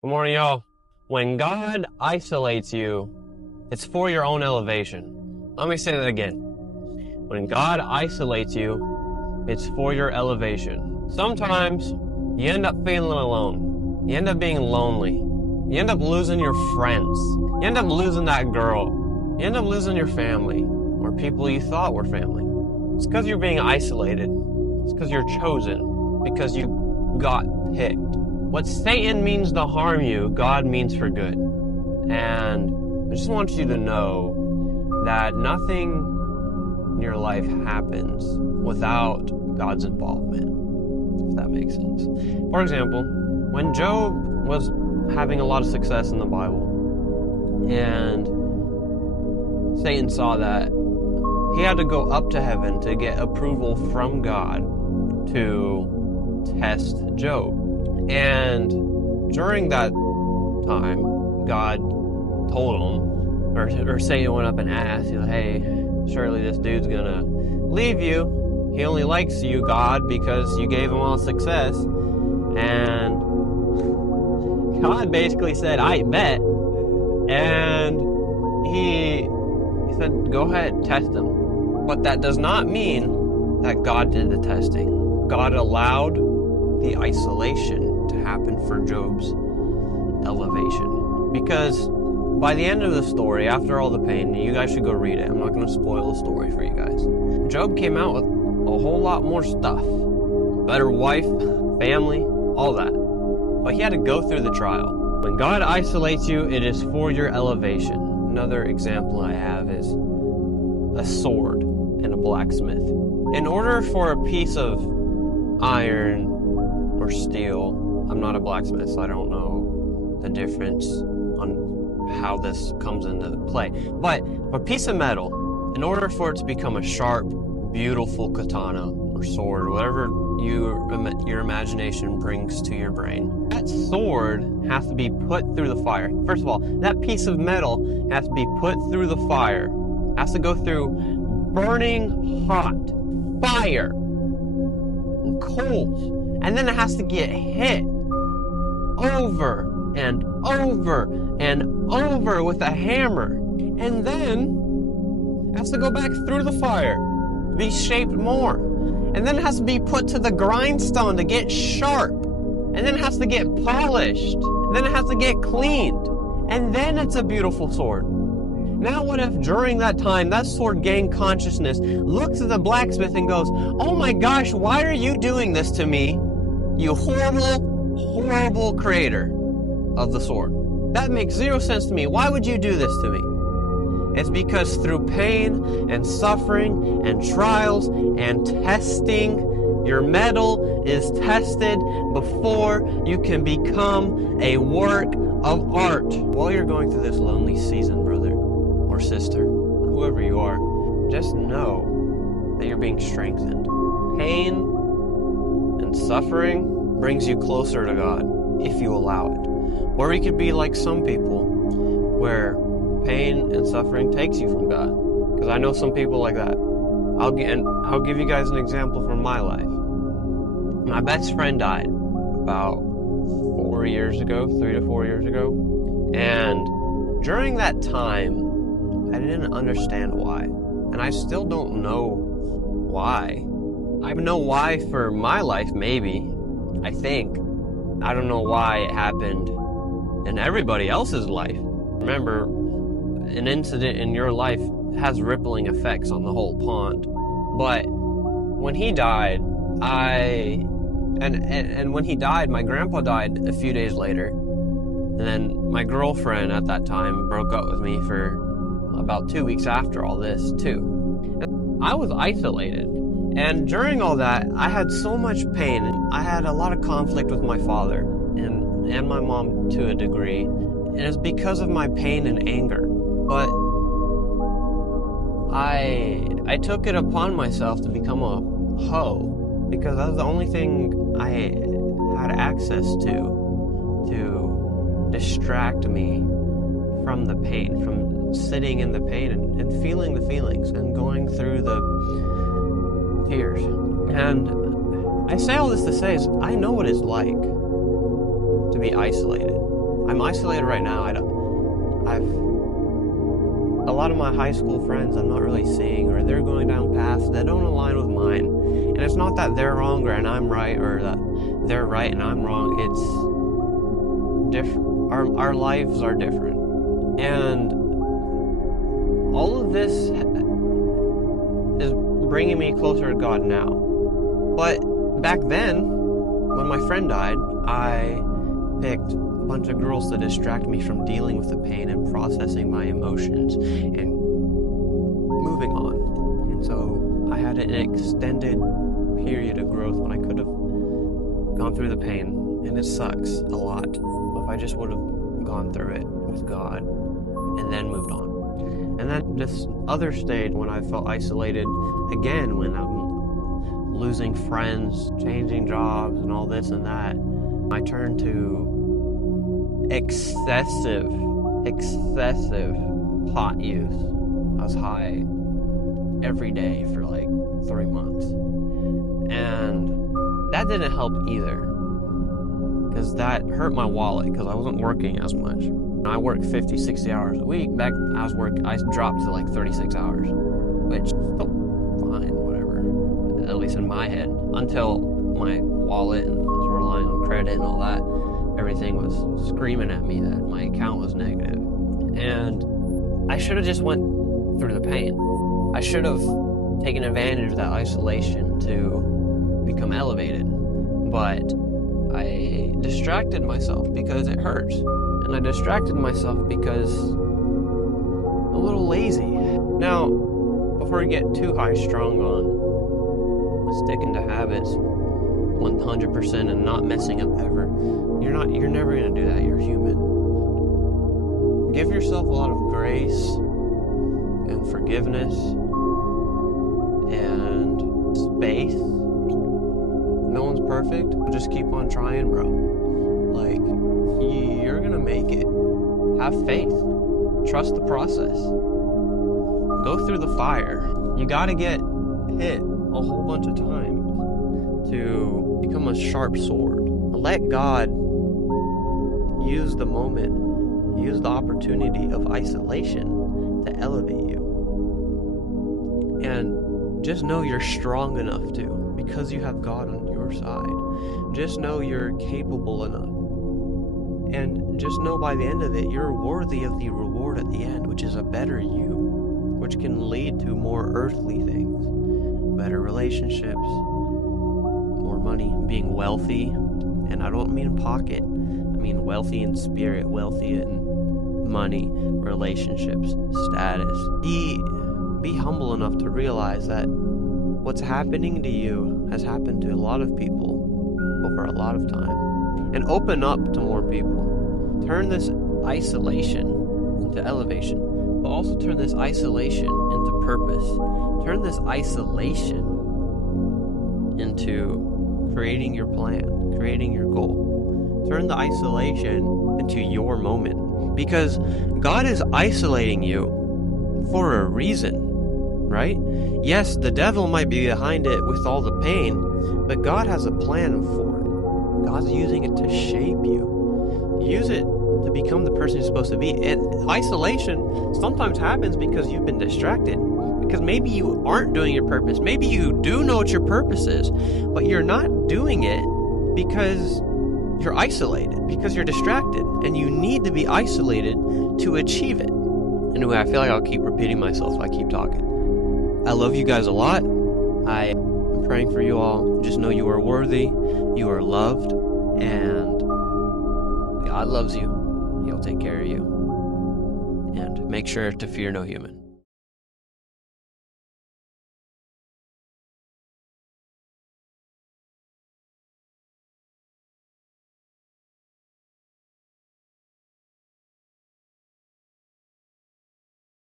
Good morning, y'all. When God isolates you, it's for your own elevation. Let me say that again. When God isolates you, it's for your elevation. Sometimes you end up feeling alone. You end up being lonely. You end up losing your friends. You end up losing that girl. You end up losing your family or people you thought were family. It's because you're being isolated. It's because you're chosen. Because you got picked. What Satan means to harm you, God means for good. And I just want you to know that nothing in your life happens without God's involvement, if that makes sense. For example, when Job was having a lot of success in the Bible, and Satan saw that, he had to go up to heaven to get approval from God to test Job. And during that time, God told him, or Satan went up and asked, hey, surely this dude's gonna leave you. He only likes you, God, because you gave him all success. And God basically said, I bet. And he said, go ahead, test him. But that does not mean that God did the testing. God allowed the isolation to happen for Job's elevation. Because by the end of the story, after all the pain, you guys should go read it. I'm not going to spoil the story for you guys. Job came out with a whole lot more stuff. Better wife, family, all that. But he had to go through the trial. When God isolates you, it is for your elevation. Another example I have is a sword and a blacksmith. In order for a piece of iron or steel, I'm not a blacksmith, so I don't know the difference on how this comes into play. But a piece of metal, in order for it to become a sharp, beautiful katana or sword, whatever your imagination brings to your brain, that sword has to be put through the fire. First of all, that piece of metal has to be put through the fire. It has to go through burning hot fire and coals. And then it has to get hit over and over and over with a hammer. And then it has to go back through the fire, be shaped more. And then it has to be put to the grindstone to get sharp. And then it has to get polished. And then it has to get cleaned. And then it's a beautiful sword. Now what if during that time that sword gained consciousness, looks at the blacksmith and goes, oh my gosh, why are you doing this to me? You horrible, horrible creator of the sword. That makes zero sense to me. Why would you do this to me? It's because through pain and suffering and trials and testing, your metal is tested before you can become a work of art. While you're going through this lonely season, brother or sister, whoever you are, just know that you're being strengthened. Pain and suffering brings you closer to God if you allow it. Or you could be like some people where pain and suffering takes you from God. Because I know some people like that. I'll give you guys an example from my life. My best friend died about 4 years ago, 3 to 4 years ago. And during that time, I didn't understand why. And I still don't know why. I know why for my life, maybe. I think. I don't know why it happened in everybody else's life. Remember, an incident in your life has rippling effects on the whole pond. But when he died, and when he died, my grandpa died a few days later. And then my girlfriend at that time broke up with me for about 2 weeks after all this, too. And I was isolated. And during all that, I had so much pain. I had a lot of conflict with my father and my mom to a degree. And it's because of my pain and anger. But I took it upon myself to become a hoe because that was the only thing I had access to distract me from the pain, from sitting in the pain and feeling the feelings and going through the tears. And I say all this to say is I know what it's like to be isolated. I'm isolated right now. A lot of my high school friends I'm not really seeing, or they're going down paths that don't align with mine. And it's not that they're wrong and I'm right, or that they're right and I'm wrong. It's different. Our lives are different. And all of this is bringing me closer to God now. But back then, when my friend died, I picked a bunch of girls to distract me from dealing with the pain and processing my emotions and moving on. And so I had an extended period of growth when I could have gone through the pain, and it sucks a lot. If I just would have gone through it with God and then moved on. And then this other stage when I felt isolated again, when I'm losing friends, changing jobs, and all this and that, I turned to excessive pot use. I was high every day for like 3 months. And that didn't help either, because that hurt my wallet, because I wasn't working as much. I worked 50, 60 hours a week. Back I dropped to like 36 hours, which is still fine, whatever, at least in my head, until my wallet, and I was relying on credit and all that. Everything was screaming at me that my account was negative. And I should have just went through the pain. I should have taken advantage of that isolation to become elevated. But I distracted myself because it hurts. And I distracted myself because I'm a little lazy. Now, before you get too high-strung on sticking to habits 100% and not messing up ever, you're never going to do that. You're human. Give yourself a lot of grace and forgiveness and space. No one's perfect. Just keep on trying, bro. Like, you're gonna make it. Have faith. Trust the process. Go through the fire. You gotta get hit a whole bunch of times to become a sharp sword. Let God use the moment, use the opportunity of isolation to elevate you. And just know you're strong enough to, because you have God on your side. Just know you're capable enough. And just know by the end of it, you're worthy of the reward at the end, which is a better you, which can lead to more earthly things, better relationships, more money, being wealthy. And I don't mean pocket, I mean wealthy in spirit, wealthy in money, relationships, status. Be humble enough to realize that what's happening to you has happened to a lot of people over a lot of time. And open up to more people. Turn this isolation into elevation, but also turn this isolation into purpose. Turn this isolation into creating your plan, creating your goal. Turn the isolation into your moment, because God is isolating you for a reason, right? Yes, the devil might be behind it with all the pain, but God has a plan for it. God's using it to shape you. Use it to become the person you're supposed to be. And isolation sometimes happens because you've been distracted. Because maybe you aren't doing your purpose. Maybe you do know what your purpose is, but you're not doing it because you're isolated, because you're distracted. And you need to be isolated to achieve it. Anyway, I feel like I'll keep repeating myself if I keep talking. I love you guys a lot. I'm praying for you all. Just know you are worthy, you are loved, and God loves you. He'll take care of you. And make sure to fear no human.